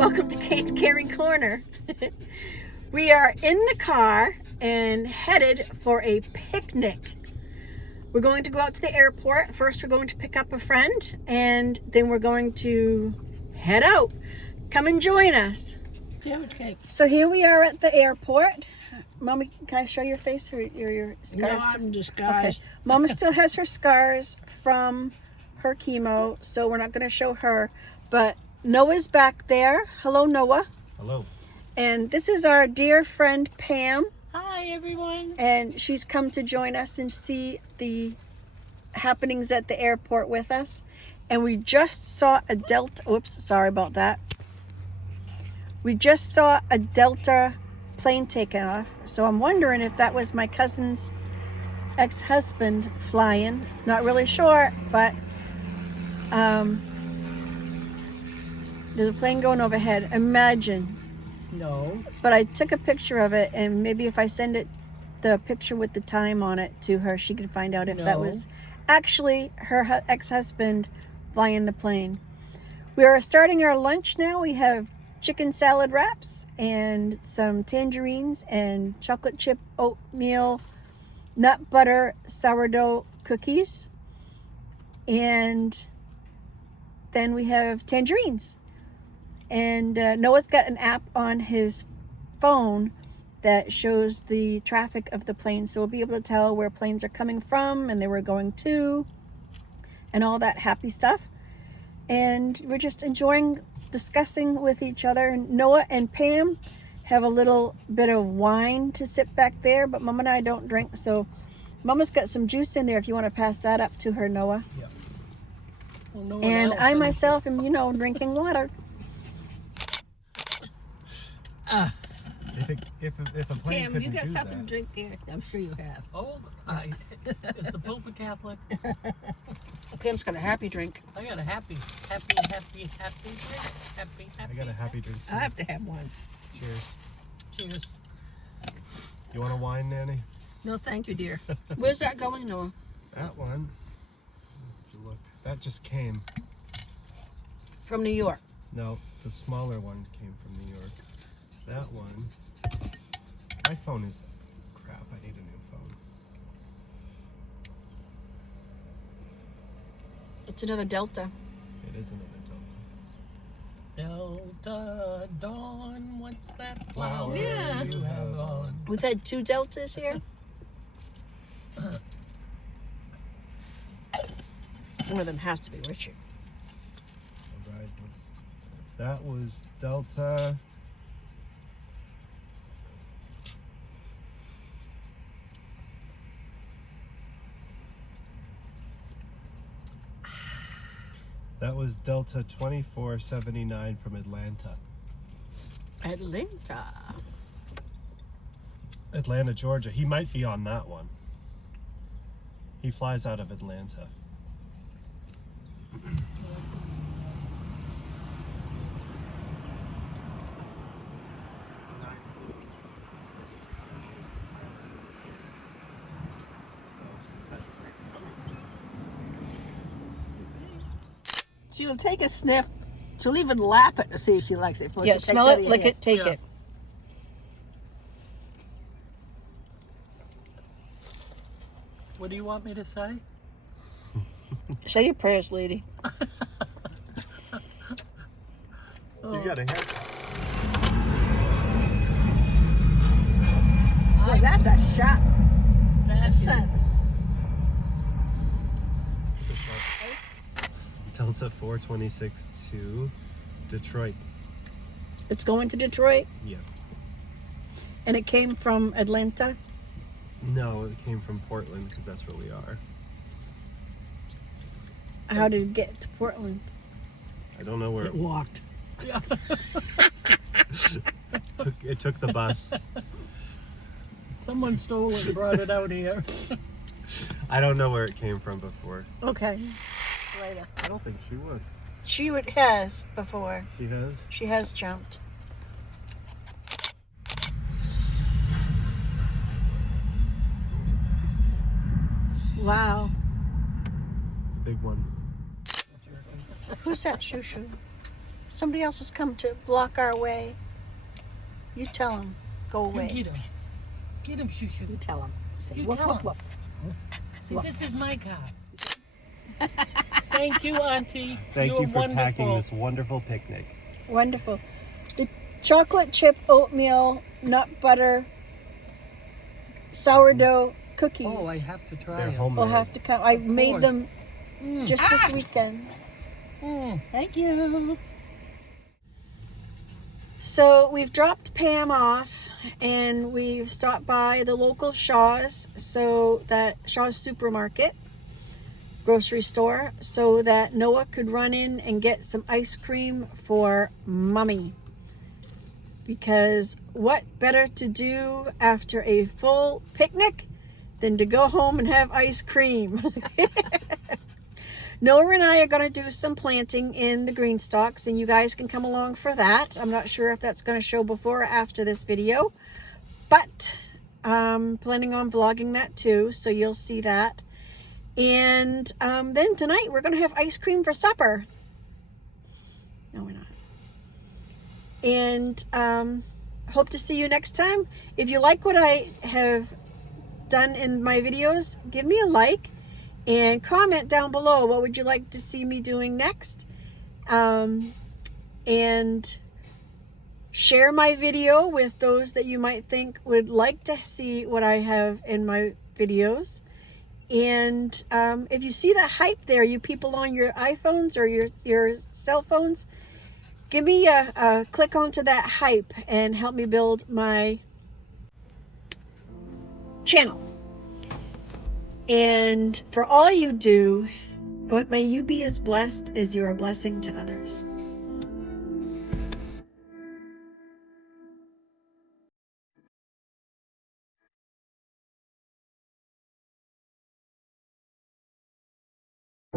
welcome to Kate's Caring Corner. We are in the car and headed for a picnic. We're going to go out to the airport. First, we're going to pick up a friend, and then we're going to head out. Come and join us. Sandwich cake. So here we are at the airport. Mommy, can I show your face or your scars? No, I'm disguised. Okay. Mama still has her scars from her chemo, so we're not going to show her. But Noah's back there. Hello, Noah. Hello. And this is our dear friend Pam. Hi, everyone. And she's come to join us and see the happenings at the airport with us. And we just saw a Delta. Oops, sorry about that. We just saw a Delta plane taken off. So I'm wondering if that was my cousin's ex-husband flying. Not really sure, but there's a plane going overhead. Imagine. No. But I took a picture of it, and maybe if I send it, the picture with the time on it to her, she could find out if that was actually her ex-husband flying the plane. We are starting our lunch now. We have chicken salad wraps and some tangerines and chocolate chip oatmeal, nut butter sourdough cookies. And then we have tangerines. And Noah's got an app on his phone that shows the traffic of the plane. So we'll be able to tell where planes are coming from and they were going to and all that happy stuff. And we're just enjoying discussing with each other. Noah and Pam have a little bit of wine to sit back there, but Mom and I don't drink. So Mama's got some juice in there if you want to pass that up to her, Noah. Yeah. Well, no one And else I has- myself am, drinking water. If a plane Pam, couldn't you got do something that. to drink there? I'm sure you have. Oh, is the Pope a Catholic? Pam's got a happy drink. I got a happy drink. I got a happy drink too. I have to have one. Cheers. Cheers. You want a wine, Nanny? No, thank you, dear. Where's that going, Noah? That one. If you look, that just came. From New York. No, the smaller one came from New York. That one. My phone is crap. I need a new phone. It's another Delta. It is another Delta Dawn, what's that flower flower Yeah. you have on? We've had 2 Deltas here. One of them has to be Richard. That was Delta. That was Delta 2479 from Atlanta. Atlanta, Georgia. He might be on that one. He flies out of Atlanta. She'll take a sniff. She'll even lap it to see if she likes it. before Yeah, she takes smell out it, of your lick hand. it, take Yeah. it. What do you want me to say? Say your prayers, lady. You got a hair. Oh, that's a shot. That's Son. Delta 426 to Detroit. It's going to Detroit, Yeah. and it came from Atlanta. No, it came from Portland because that's where we are. How did it get to Portland? I don't know where It walked. it took the bus. Someone stole it and brought it out here. I don't know where it came from before. Okay. Later. I don't think she would. She has before. She has? She has jumped. Wow. It's a big one. Who's that shoo-shoo? Somebody else has come to block our way. You tell him, go You away. get him. Get him, Shoo Shoo. You tell him. Say, You woof, tell woof, him. woof. See, this is my car. Thank you, Auntie. Thank You're you for packing wonderful. this wonderful picnic. Wonderful. The chocolate chip oatmeal, nut butter, sourdough cookies. Oh, I have to try They're it. homemade. will have to come. I made course. them Mm. just this weekend. Mm. Thank you. So we've dropped Pam off and we've stopped by the local Shaw's, so that Shaw's supermarket, grocery store, so that Noah could run in and get some ice cream for Mommy. Because what better to do after a full picnic than to go home and have ice cream? Noah and I are going to do some planting in the green stalks, and you guys can come along for that. I'm not sure if that's going to show before or after this video, but I'm planning on vlogging that too, so you'll see that. And then tonight we're going to have ice cream for supper. No, we're not. And hope to see you next time. If you like what I have done in my videos, give me a like. And comment down below, what would you like to see me doing next? And share my video with those that you might think would like to see what I have in my videos. And if you see the hype there, you people on your iPhones or your cell phones, give me a click onto that hype and help me build my channel. And for all you do, may you be as blessed as you're a blessing to others.